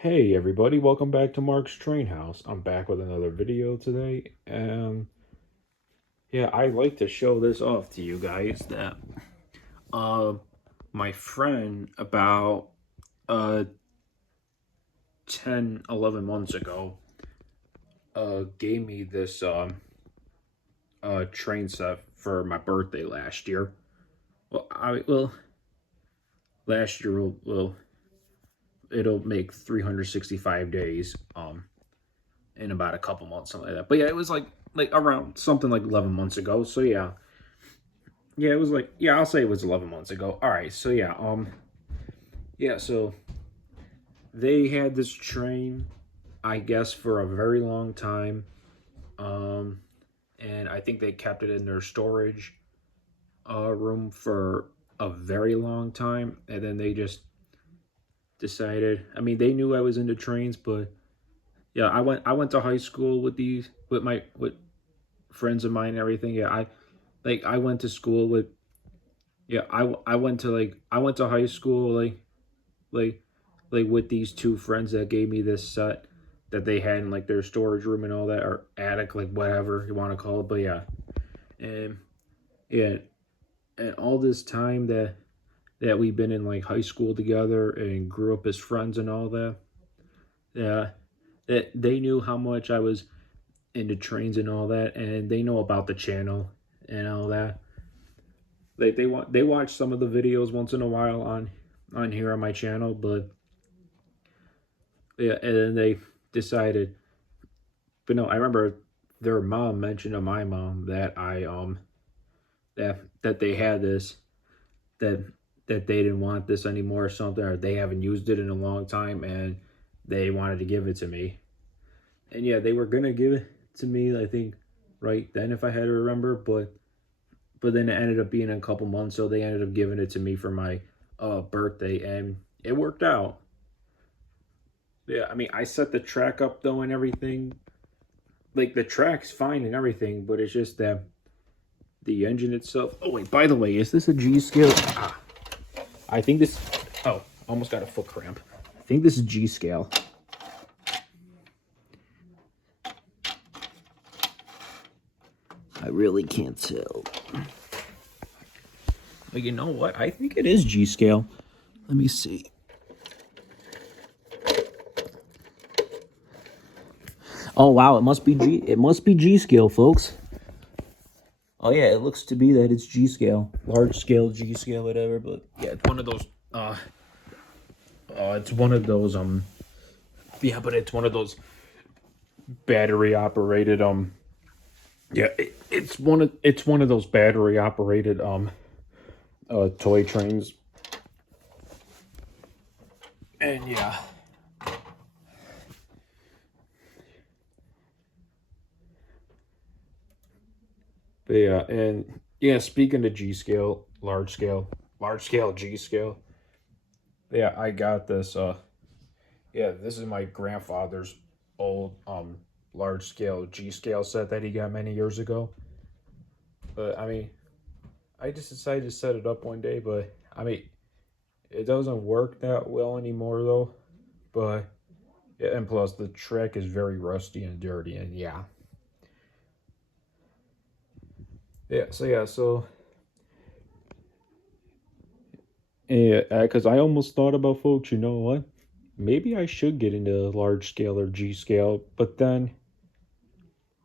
Hey everybody, welcome back to Mark's Train House. I'm back with another video today. Yeah, I like to show this off to you guys that uh my friend about uh 10, 11 months ago gave me this train set for my birthday last year. Well, last year will it'll make 365 days in about a couple months, something like that. But yeah, it was like around something like 11 months ago. So yeah, yeah, it was like, yeah, I'll say it was 11 months ago. All right, so yeah, yeah, so they had this train, I guess, for a very long time, um, and I think they kept it in their storage room for a very long time, and then they just decided. I mean, they knew I was into trains, but yeah, I went to high school with with friends of mine and everything. Yeah, I went to school with yeah I went to high school like like with these two friends that gave me this set that they had in like their storage room and all that, or attic, like whatever you want to call it. But yeah, and yeah, and all this time that we've been in like high school together and grew up as friends and all that, yeah, that they knew how much I was into trains and all that, and they know about the channel and all that. They watch some of the videos once in a while on here on my channel, but yeah, and then they decided. But no, I remember their mom mentioned to my mom that that they had this, that they didn't want this anymore or something, or they haven't used it in a long time, and they wanted to give it to me. And yeah, they were gonna give it to me, I think, right then, if I had to remember, but then it ended up being a couple months, so they ended up giving it to me for my birthday, and it worked out. Yeah, I mean, I set the track up though and everything. Like the track's fine and everything, but it's just that the engine itself. Oh wait, by the way, is this a G scale? I think this. Oh, almost got a foot cramp. I think this is G scale. I really can't tell. But you know what? I think it is G scale. Let me see. Oh wow, it must be G. It must be G scale, folks. Oh yeah, it looks to be that it's G scale, large scale, G scale, whatever. But yeah, it's one of those. It's one of those. Yeah, but it's one of those battery operated. Yeah, it's one of those battery operated toy trains. And yeah, but yeah, and yeah. Speaking of G scale, large scale, G scale. Yeah, I got this. Yeah, this is my grandfather's old large scale G scale set that he got many years ago. But I mean, I just decided to set it up one day. But I mean, it doesn't work that well anymore though. But yeah, and plus the track is very rusty and dirty. And yeah, so yeah, because I almost thought about, folks. You know what? Maybe I should get into large scale or G scale. But then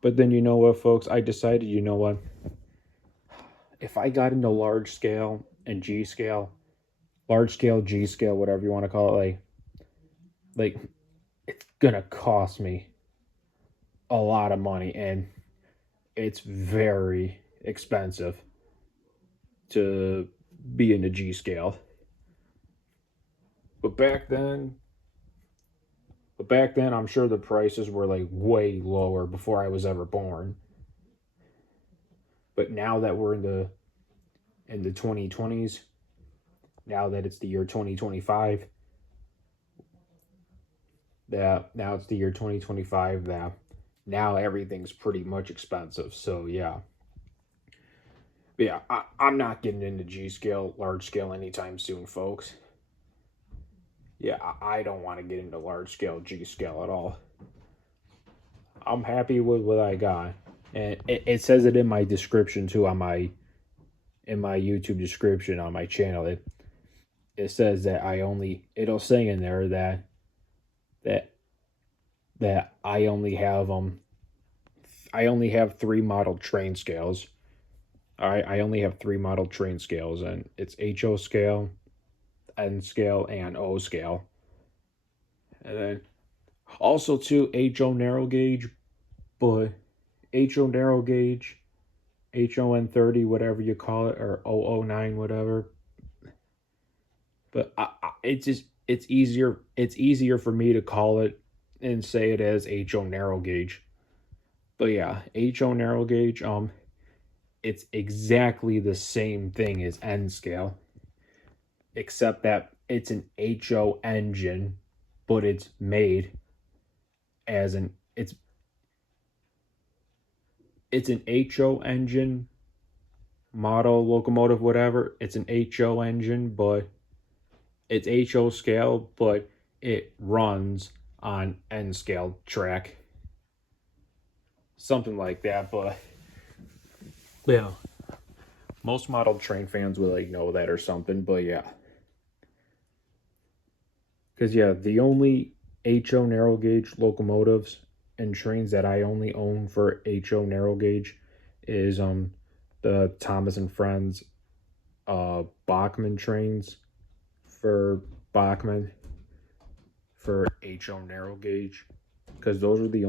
you know what, folks? I decided. You know what? If I got into large scale and G scale, large scale, G scale, whatever you want to call it, like it's gonna cost me a lot of money, and it's very expensive to be in the G scale. But back then, I'm sure the prices were like way lower before I was ever born. But now that we're in the 2020s, now that it's the year 2025, that now it's the year 2025, that now everything's pretty much expensive. So yeah. But yeah, I'm not getting into G scale, large scale anytime soon, folks. yeah, I don't want to get into large scale G scale at all. I'm happy with what I got, and it says it in my description too, on my in my YouTube description on my channel. It says that it'll say in there that that I only have three model train scales. I only have three model train scales, and it's HO scale, N scale, and O scale. And then also too HO narrow gauge, but HO narrow gauge, HON30, whatever you call it, or 009, whatever. But it's just it's easier for me to call it and say it as HO narrow gauge. But yeah, HO narrow gauge, it's exactly the same thing as N scale, except that it's an HO engine, but it's made as it's an HO engine model locomotive, whatever. It's an HO engine, but it's HO scale, but it runs on N scale track, something like that. But yeah, most model train fans will like know that or something. But yeah, because yeah, the only HO narrow gauge locomotives and trains that I only own for HO narrow gauge is the Thomas and Friends Bachmann trains for Bachmann for HO narrow gauge, because those are the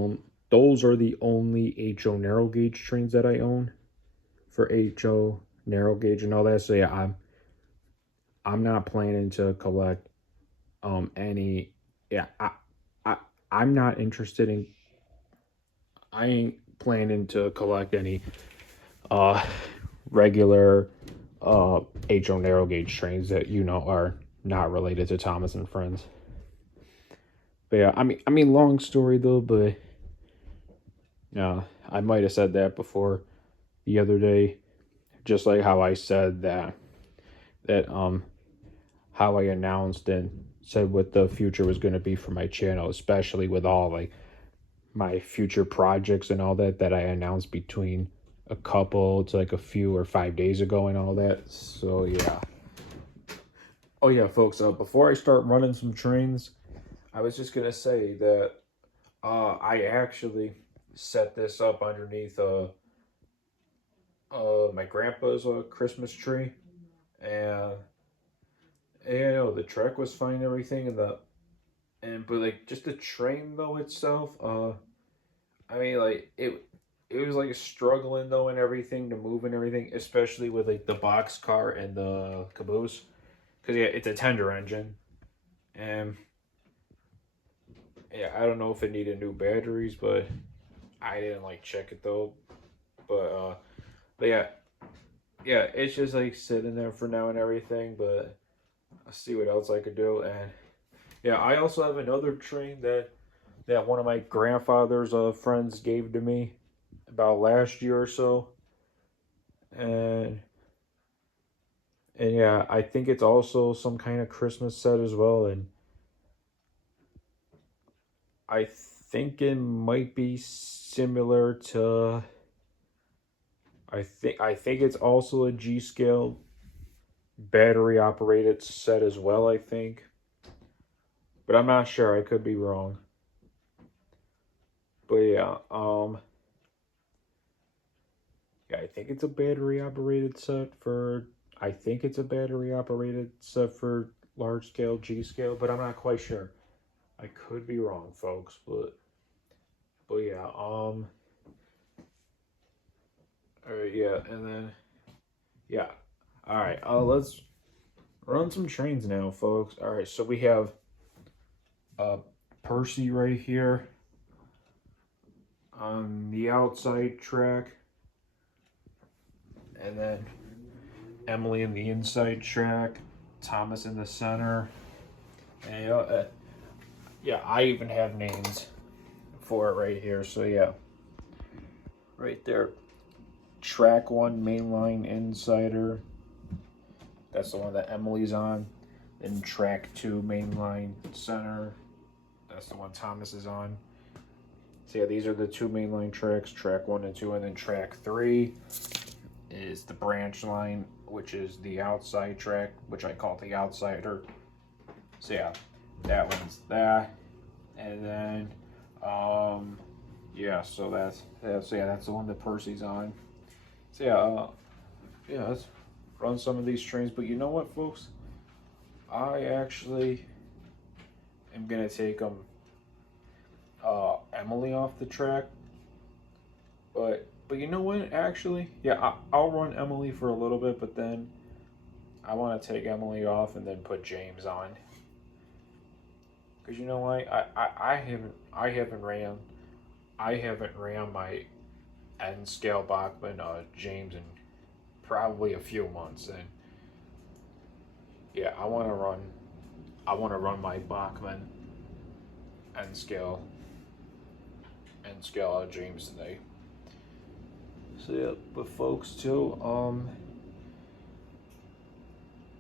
only HO narrow gauge trains that I own for HO narrow gauge and all that. So yeah, I'm not planning to collect any. Yeah, I I'm not interested in. I ain't planning to collect any uh regular HO narrow gauge trains that are not related to Thomas and Friends. But yeah, I mean, long story though, but yeah, I might have said that before the other day, just like how I said that how I announced and said what the future was going to be for my channel, especially with all like my future projects and all that I announced between a couple to like a few or 5 days ago and all that. So yeah. Oh yeah, folks. Before I start running some trains, I was just gonna say that I actually set this up underneath my grandpa's Christmas tree, and you know the truck was fine and everything, and but like just the train though itself, I mean like it was like struggling though and everything to move and everything, especially with like the box car and the caboose, because yeah, it's a tender engine, and yeah, I don't know if it needed new batteries, but I didn't like check it though, but yeah, yeah, it's just like sitting there for now and everything, but I'll see what else I could do. And yeah, I also have another train that one of my grandfather's friends gave to me about last year or so, and yeah, I think it's also some kind of Christmas set as well, and I think it might be similar to. I think it's also a G scale battery operated set as well. I think, but I'm not sure. I could be wrong. But yeah, yeah, I think it's a battery operated set for. I think it's a battery operated set for large scale G scale, but I'm not quite sure. I could be wrong, folks. But yeah, all right, yeah, and then yeah, all right. Let's run some trains now, folks. All right, so we have uh Percy right here on the outside track, and then Emily in the inside track, Thomas in the center, and yeah, I even have names for it right here. So yeah, right there, track one mainline insider. That's the one that Emily's on. Then track 2 mainline center. That's the one Thomas is on. So yeah, these are the 2 mainline tracks, track 1 and 2, and then track 3 is the branch line, which is the outside track, which I call the outsider. So yeah, that one's that. And then yeah, so that's the one that Percy's on. So yeah, let's run some of these trains. But you know what, folks? I actually am gonna take Emily off the track. But you know what? Actually, yeah, I'll run Emily for a little bit, but then I want to take Emily off and then put James on. Cause you know what? I haven't ran my N scale Bachmann James in probably a few months, and yeah, I want to run my Bachmann N scale James today. So yeah, but folks too,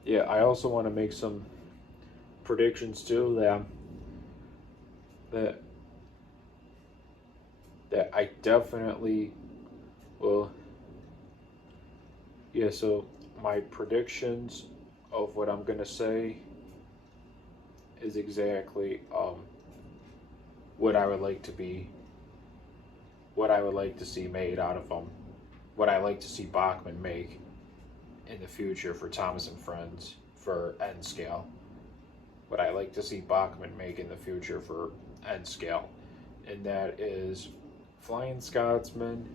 yeah, I also want to make some predictions too that I definitely will. Yeah, so my predictions of what I'm gonna say is exactly what I would like to be, what I would like to see made out of them, what I like to see Bachmann make in the future for Thomas and Friends for N scale. What I like to see Bachmann make in the future for N scale, and that is Flying Scotsman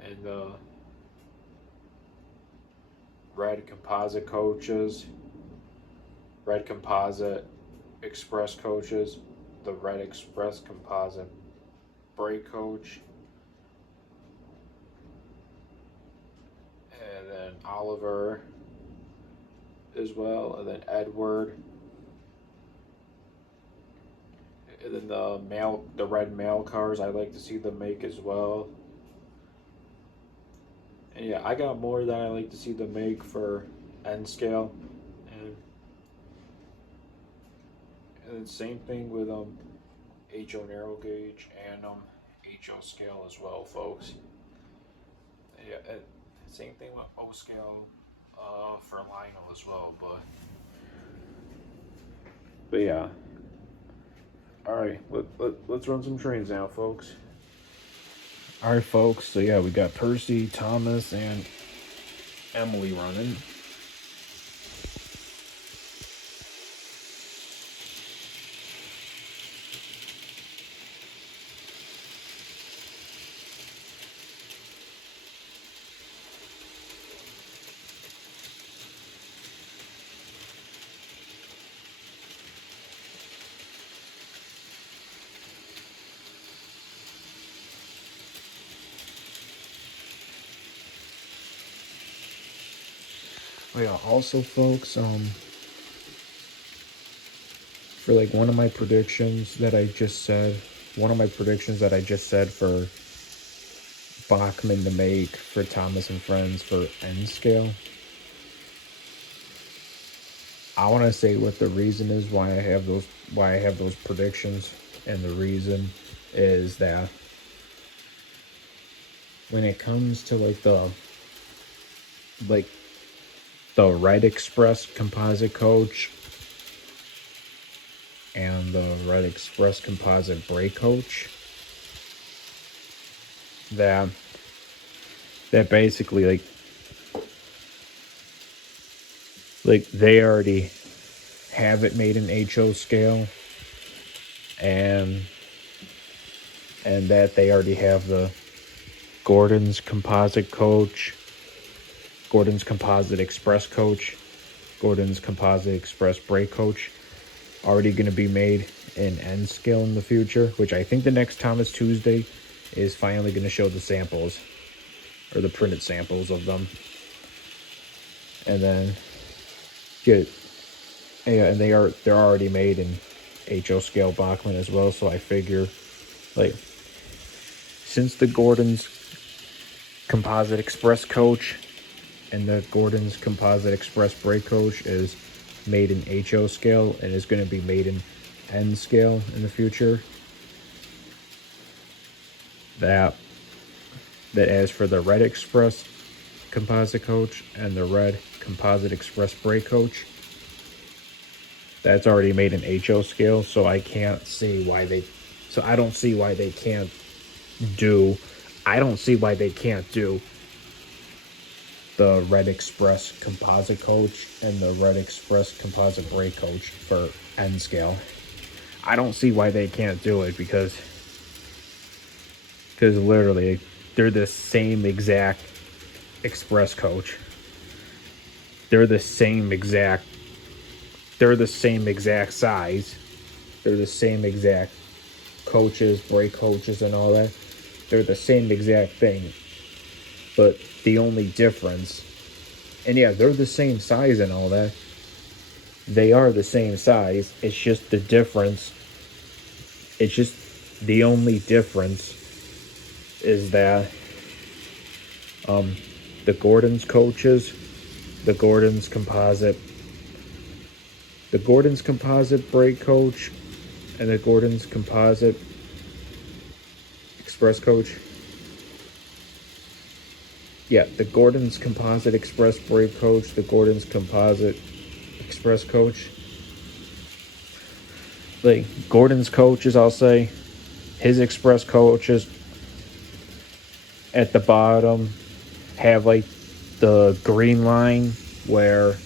and the red composite coaches, red composite express coaches, the red express composite brake coach, and then Oliver as well, and then Edward, and then the red mail cars I like to see them make as well. And yeah, I got more that I like to see them make for N scale, and then same thing with HO narrow gauge and HO scale as well, folks. Yeah, same thing with O scale for Lionel as well, but yeah. All right, let's run some trains now, folks. All right, folks. So yeah, we got Percy, Thomas, and Emily running. Oh yeah, also, folks, for like one of my predictions that I just said for Bachmann to make for Thomas and Friends for N scale, I want to say what the reason is why I have those predictions, and the reason is that when it comes to like the Red Express composite coach and the Red Express composite brake coach, that basically like they already have it made in HO scale, and that they already have the Gordon's composite coach, Gordon's composite express coach, Gordon's composite express brake coach already going to be made in N scale in the future, which I think the next Thomas Tuesday is finally going to show the samples, or the printed samples of them. And then and they're already made in HO scale Bachmann as well, so I figure like since the Gordon's composite express coach and the Gordon's composite express brake coach is made in HO scale and is going to be made in N scale in the future. That as for the Red Express composite coach and the Red Composite Express brake coach, that's already made in HO scale, so I can't see why they. So I don't see why they can't do. I don't see why they can't do the Red Express composite coach and the Red Express composite brake coach for N scale. I don't see why they can't do it because literally they're the same exact express coach. They're the same exact size. They're the same exact coaches, brake coaches and all that. They're the same exact thing. But the only difference, and yeah, they're the same size and all that. They are the same size. It's just the difference. It's just the only difference is that the Gordon's coaches, the Gordon's composite brake coach, and the Gordon's composite express coach. Yeah, the Gordon's composite express brake coach, the Gordon's composite express coach. Like Gordon's coaches, I'll say, his express coaches at the bottom have like the green line where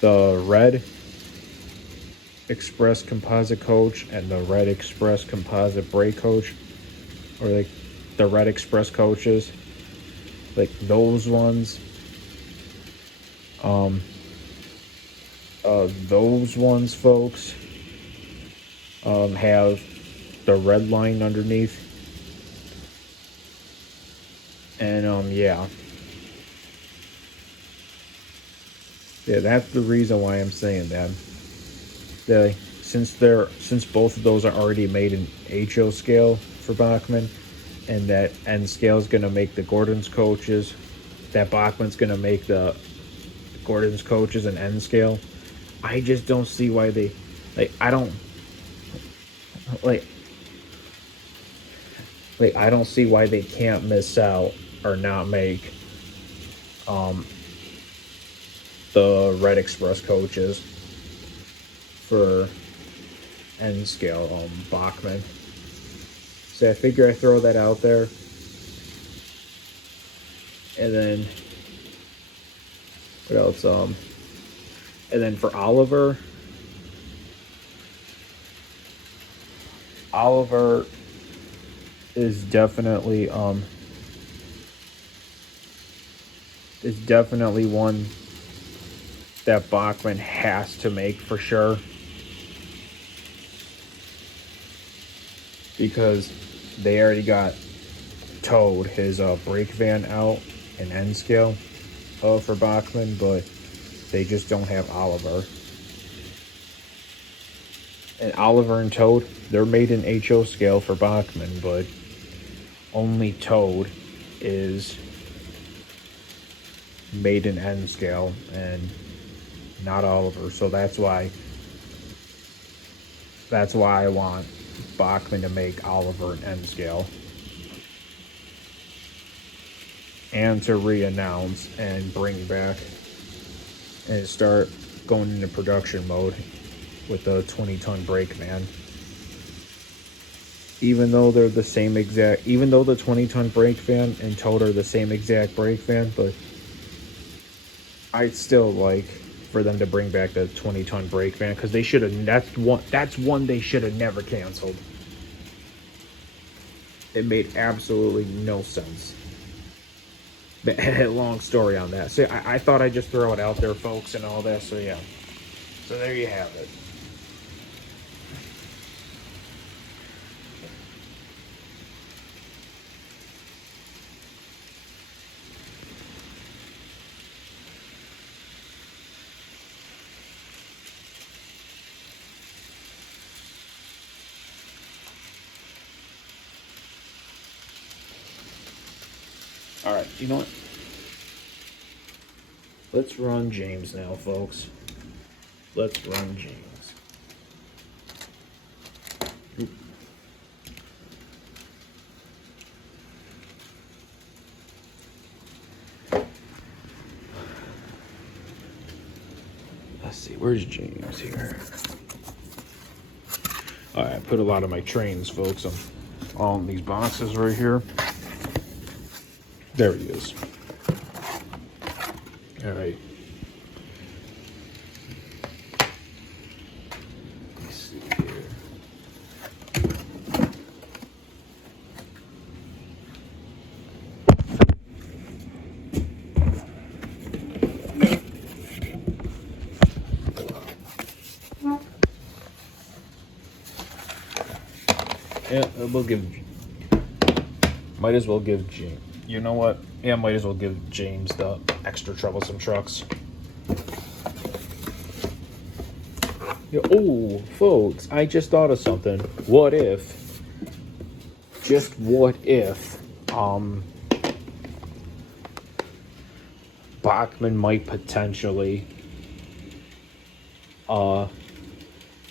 the Red Express composite coach and the Red Express composite brake coach, or like the Red Express coaches, like those ones, folks, have the red line underneath, and yeah, that's the reason why I'm saying that. Since both of those are already made in HO scale for Bachmann, and that N scale is going to make the Gordon's coaches, that Bachmann's going to make the Gordon's coaches in N scale. I just don't see why they, I don't see why they can't miss out or not make the Red Express coaches for N scale Bachmann. So I figure I throw that out there. And then what else? And then for Oliver is definitely one that Bachmann has to make for sure, because they already got towed his brake van out in N scale for Bachmann, but they just don't have Oliver. And Oliver and Toad, they're made in HO scale for Bachmann, but only Toad is made in N scale and not Oliver. So that's why I want Bachmann to make Oliver in N scale, and to re-announce and bring back and start going into production mode with the 20-ton brake van. Even though they're the same exact, even though the 20-ton brake van and Toad are the same exact brake van, but I'd still like for them to bring back the 20-ton brake van, because they should have. That's one they should have never canceled. It made absolutely no sense. Long story on that. So I thought I'd just throw it out there, folks, and all that. So yeah. So there you have it. All right. You know what? Let's run James now, folks. Let's run James. Let's see, where's James here? All right, I put a lot of my trains, folks, on all in these boxes right here. There he is. All right. Let's see here. Yeah, we'll give. Might as well give James. You know what? Yeah, might as well give James the extra troublesome trucks. Yeah, oh, folks, I just thought of something. What if? Just what if? Bachmann might potentially, for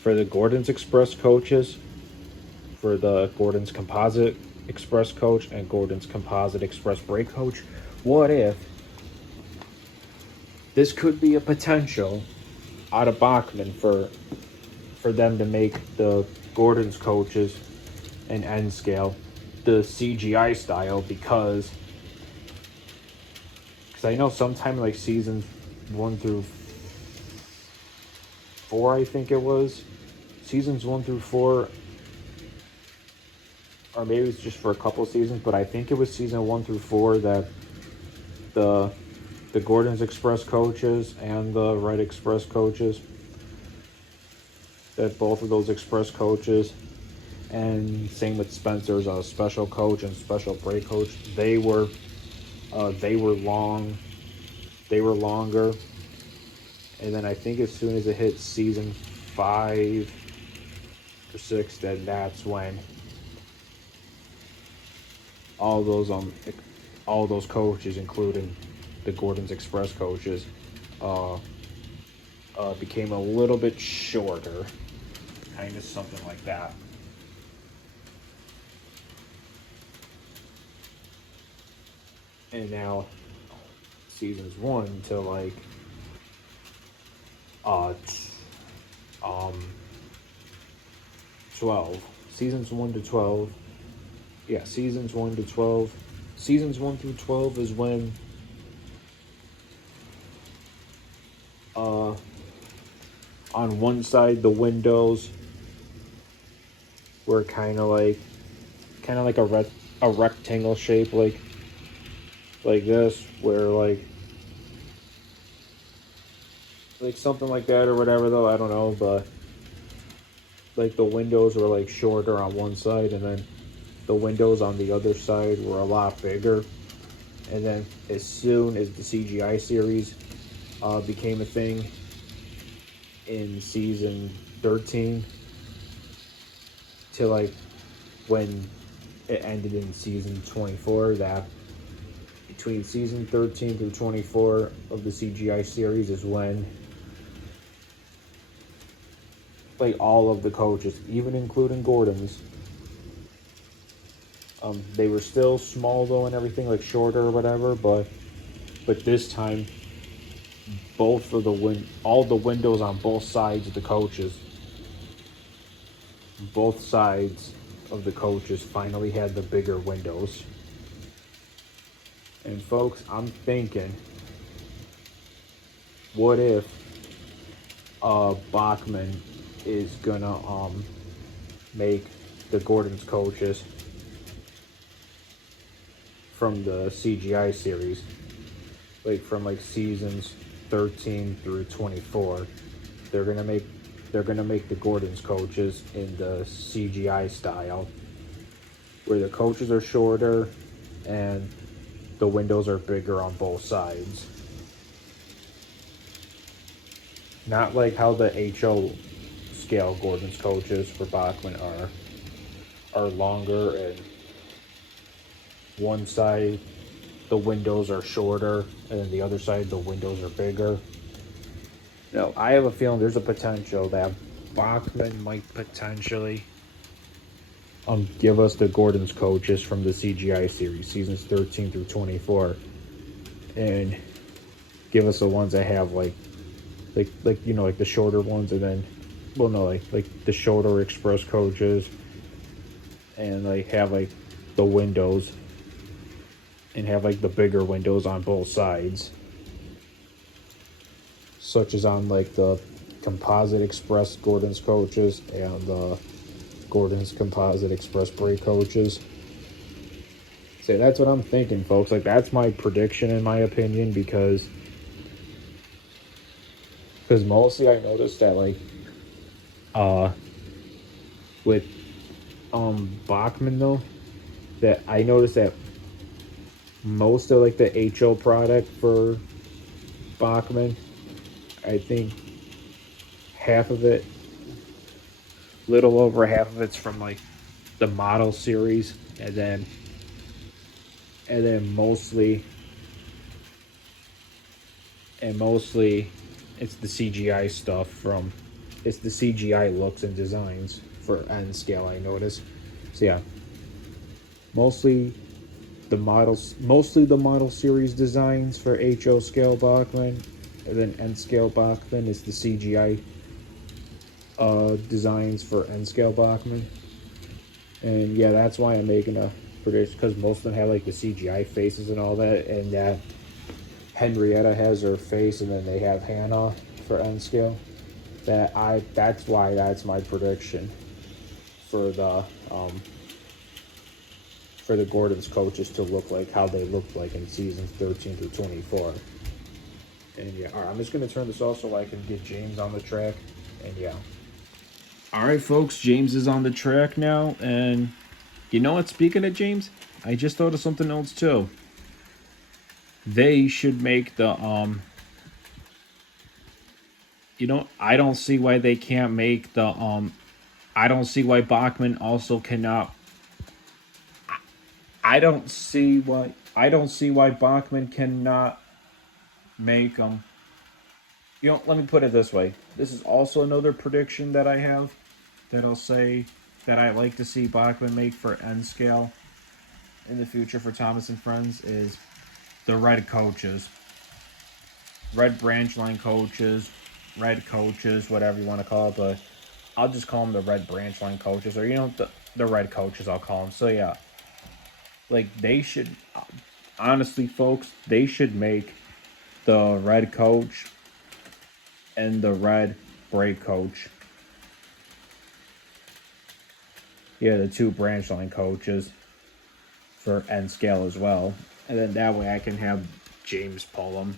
the Gordon's Express coaches, for the Gordon's Composite Express coach and Gordon's Composite Express brake coach. What if this could be a potential out of Bachmann for them to make the Gordon's coaches and N scale the CGI style, because I know sometime like seasons 1 through 4, I think it was seasons 1 through 4, or maybe it's just for a couple seasons, but I think it was season 1 through 4 that the Gordon's Express coaches and the Red Express coaches, that both of those Express coaches, and same with Spencer's special coach and special brake coach, they were longer, and then I think as soon as it hit season 5 or 6, then that's when all those coaches, including the Gordon's Express coaches, became a little bit shorter, kind of something like that. And now seasons 1 to like 12, seasons 1 to 12. Yeah, seasons 1 to 12. Seasons 1 through 12 is when on one side the windows were kind of like a rectangle shape, like this, where like something like that or whatever, though I don't know, but like the windows were like shorter on one side, and then the windows on the other side were a lot bigger. And then as soon as the CGI series became a thing in season 13 to like when it ended in season 24, that between season 13 through 24 of the CGI series is when like all of the coaches, even including Gordon's, they were still small though and everything, like shorter or whatever, but this time all the windows on both sides of the coaches, both sides of the coaches finally had the bigger windows. And folks, I'm thinking, what if Bachmann is gonna make the Gordon's coaches from the CGI series, like from like seasons 13 through 24, they're gonna make the Gordon's coaches in the CGI style, where the coaches are shorter and the windows are bigger on both sides. Not like how the HO scale Gordon's coaches for Bachmann are longer, and one side the windows are shorter, and then the other side the windows are bigger. No, I have a feeling there's a potential that Bachmann might potentially give us the Gordon's coaches from the CGI series, seasons 13 through 24, and give us the ones that have like you know, like the shorter ones, and then, well, no, like the shorter express coaches, and like have like the windows, and have like the bigger windows on both sides, such as on like the composite express Gordon's coaches and the Gordon's composite express brake coaches. So that's what I'm thinking, folks. Like, that's my prediction, in my opinion, because mostly I noticed that, like, uh with Bachmann, though, that I noticed that most of like the HO product for Bachmann, I think half of it, little over half of it's from like the model series, and then mostly it's the CGI stuff from, it's the CGI looks and designs for N scale, I noticed. So yeah, mostly mostly the model series designs for HO scale Bachmann, and then N scale Bachmann is the CGI designs for N scale Bachmann. And yeah, that's why I'm making a prediction, because most of them have like the CGI faces and all that, and that Henrietta has her face, and then they have Hannah for N scale. That's why that's my prediction for the Gordon's coaches to look like how they looked like in seasons 13 through 24. And yeah, all right, I'm just gonna turn this off so I can get James on the track. And yeah. All right, folks, James is on the track now, and you know what? Speaking of James, I just thought of something else too. They should make the I don't see why they can't make the I don't see why Bachmann also cannot. I don't see why Bachmann cannot make them. Let me put it this way. This is also another prediction that I have, that I'll say that I like to see Bachmann make for N scale in the future for Thomas and Friends is the red coaches. Red branch line coaches, red coaches, whatever you want to call it, but I'll just call them the red branch line coaches, or the red coaches, I'll call them. So yeah, like, they should, honestly, folks, they should make the red coach and the red brake coach, yeah, the two branch line coaches for N scale as well, and then that way I can have James pull them.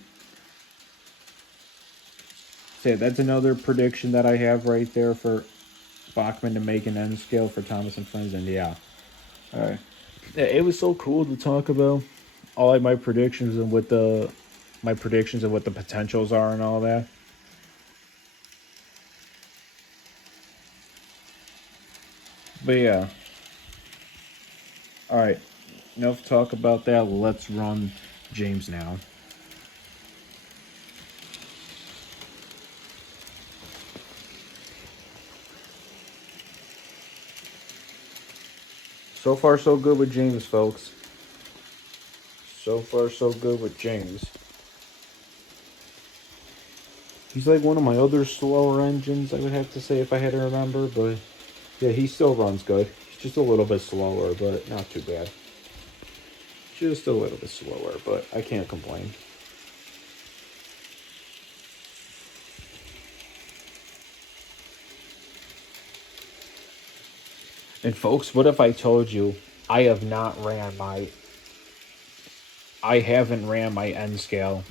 So yeah, that's another prediction that I have right there for Bachmann to make an N scale for Thomas and Friends. And yeah, all right, yeah, it was so cool to talk about all of my predictions and what the potentials are and all that. But yeah, all right, enough talk about that. Let's run James now. So far, so good with James, folks. So far, so good with James. He's like one of my other slower engines, I would have to say, if I had to remember. But yeah, he still runs good. He's just a little bit slower, but not too bad. Just a little bit slower, but I can't complain. And folks, what if I told you I have not ran my I haven't ran my N scale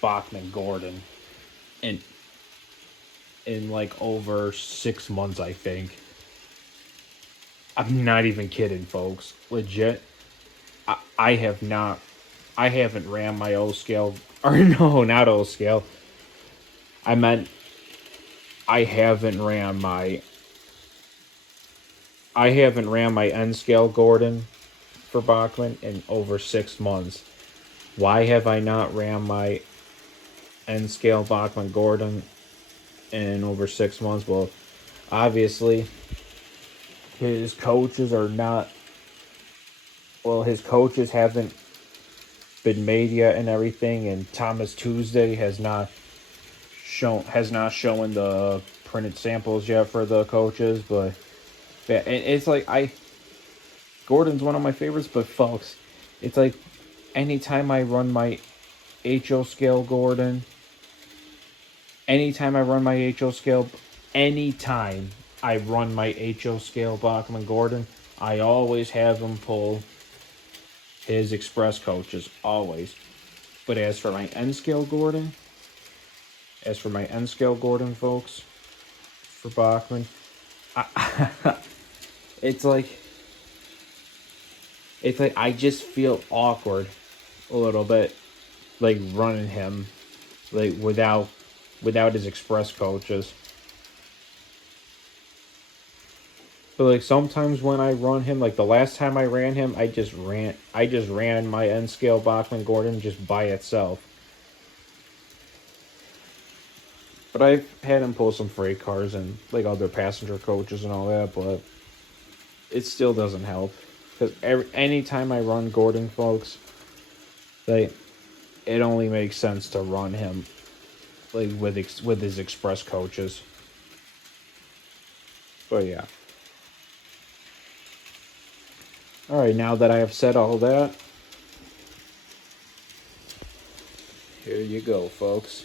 Bachmann Gordon in like over 6 months, I think. I'm not even kidding, folks. Legit. I have not. I haven't ran my O scale. Or no, not O scale. I meant I haven't ran my. I haven't ran my N scale Gordon for Bachmann in over 6 months. Why have I not ran my N scale Bachman Gordon in over 6 months? Well, obviously, his coaches are not. Well, his coaches haven't been made yet and everything, and Thomas Tuesday has not shown the printed samples yet for the coaches. But yeah, it's like Gordon's one of my favorites, but folks, it's like anytime I run my HO scale Gordon, anytime I run my HO scale, anytime I run my HO scale Bachman Gordon, I always have him pull his express coaches, always. But as for my N scale Gordon, folks, for Bachman, I, it's like I just feel awkward a little bit, like running him, like without his express coaches. But like sometimes when I run him, like the last time I ran him, I just ran my N scale Bachman Gordon just by itself. But I've had him pull some freight cars and like other passenger coaches and all that, but it still doesn't help because anytime I run Gordon, folks, like it only makes sense to run him like with his express coaches. But yeah. All right, now that I have said all that, here you go, folks.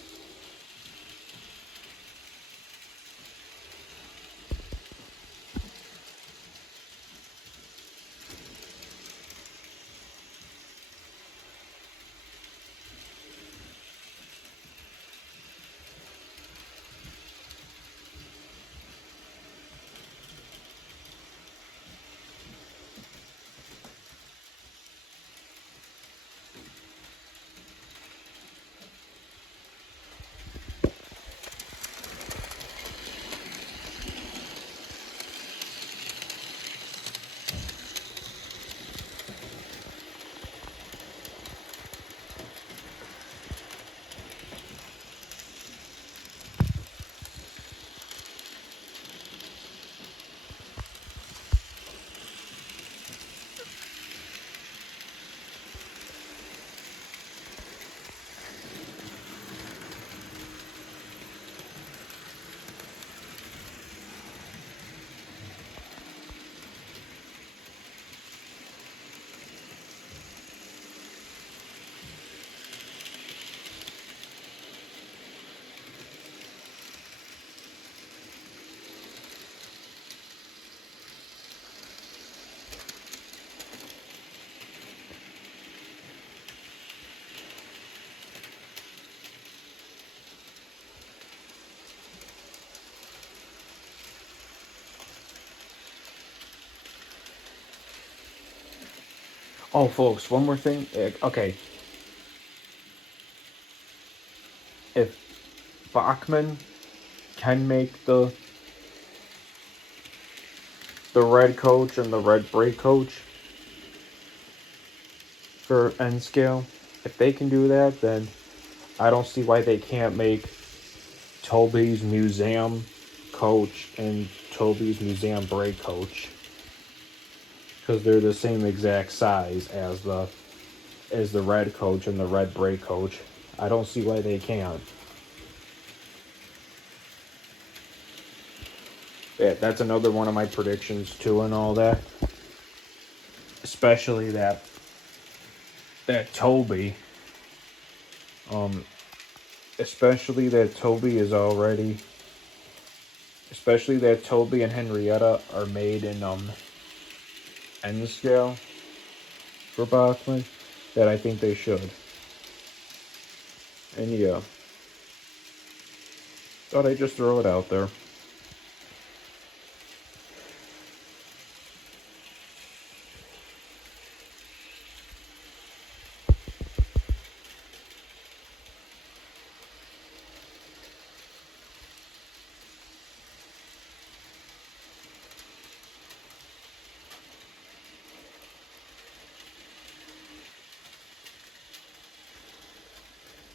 Oh, folks, one more thing. Okay, if Bachman can make the red coach and the red brake coach for N scale, if they can do that, then I don't see why they can't make Toby's museum coach and Toby's museum brake coach, because they're the same exact size as the red coach and the red brake coach. I don't see why they can't. Yeah, that's another one of my predictions too, and all that. Especially that Toby, um, especially that Toby is already, especially that Toby and Henrietta are made in N scale for Bachman. That I think they should. And yeah, thought I'd just throw it out there.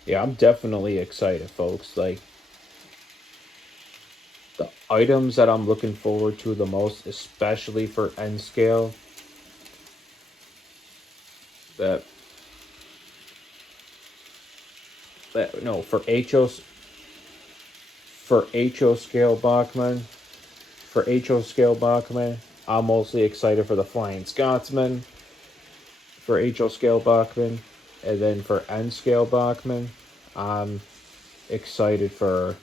Yeah, I'm definitely excited, folks. Like, the items that I'm looking forward to the most, especially for N scale, that no, for HO scale Bachmann, I'm mostly excited for the Flying Scotsman for HO scale Bachmann, and then for N scale Bachmann, I'm excited for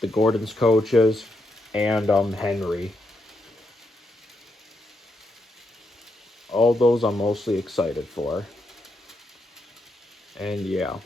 the Gordon's coaches and Henry. All those I'm mostly excited for. And yeah.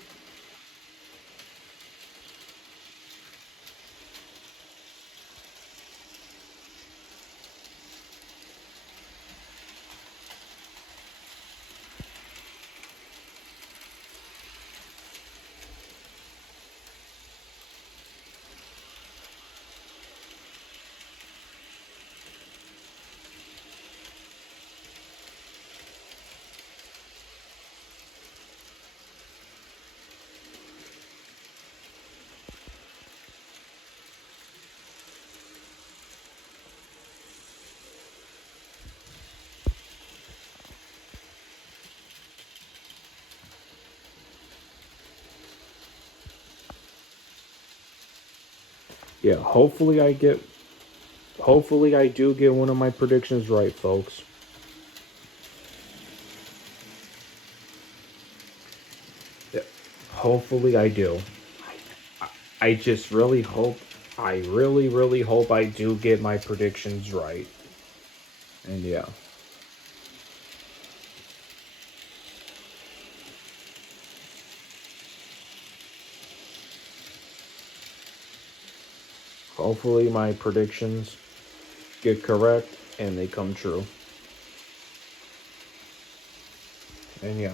Yeah, hopefully I do get one of my predictions right, folks. Yeah, hopefully I do. I just really hope I really hope I do get my predictions right. And yeah. Hopefully my predictions get correct and they come true. And yeah.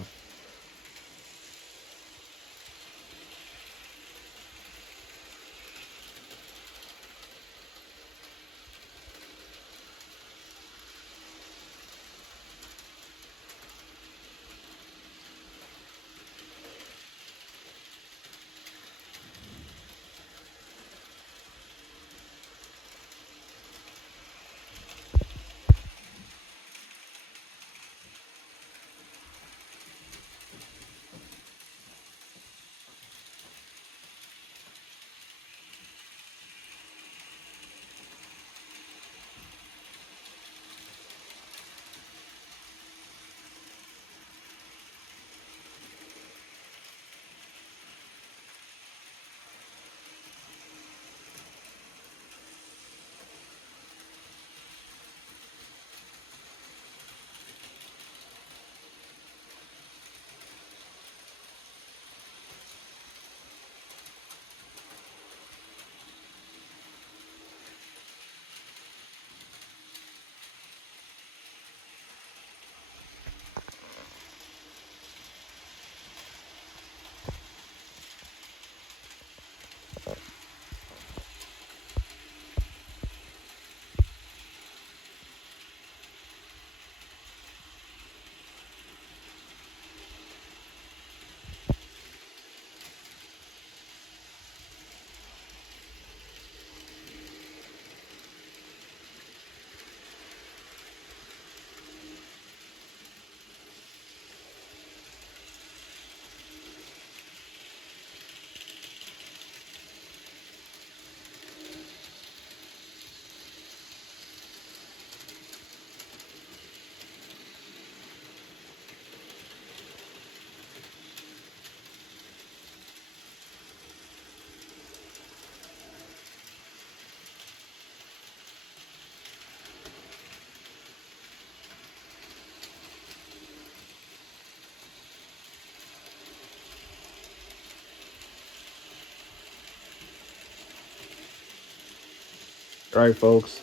Alright, folks.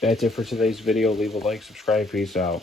That's it for today's video. Leave a like, subscribe, peace out.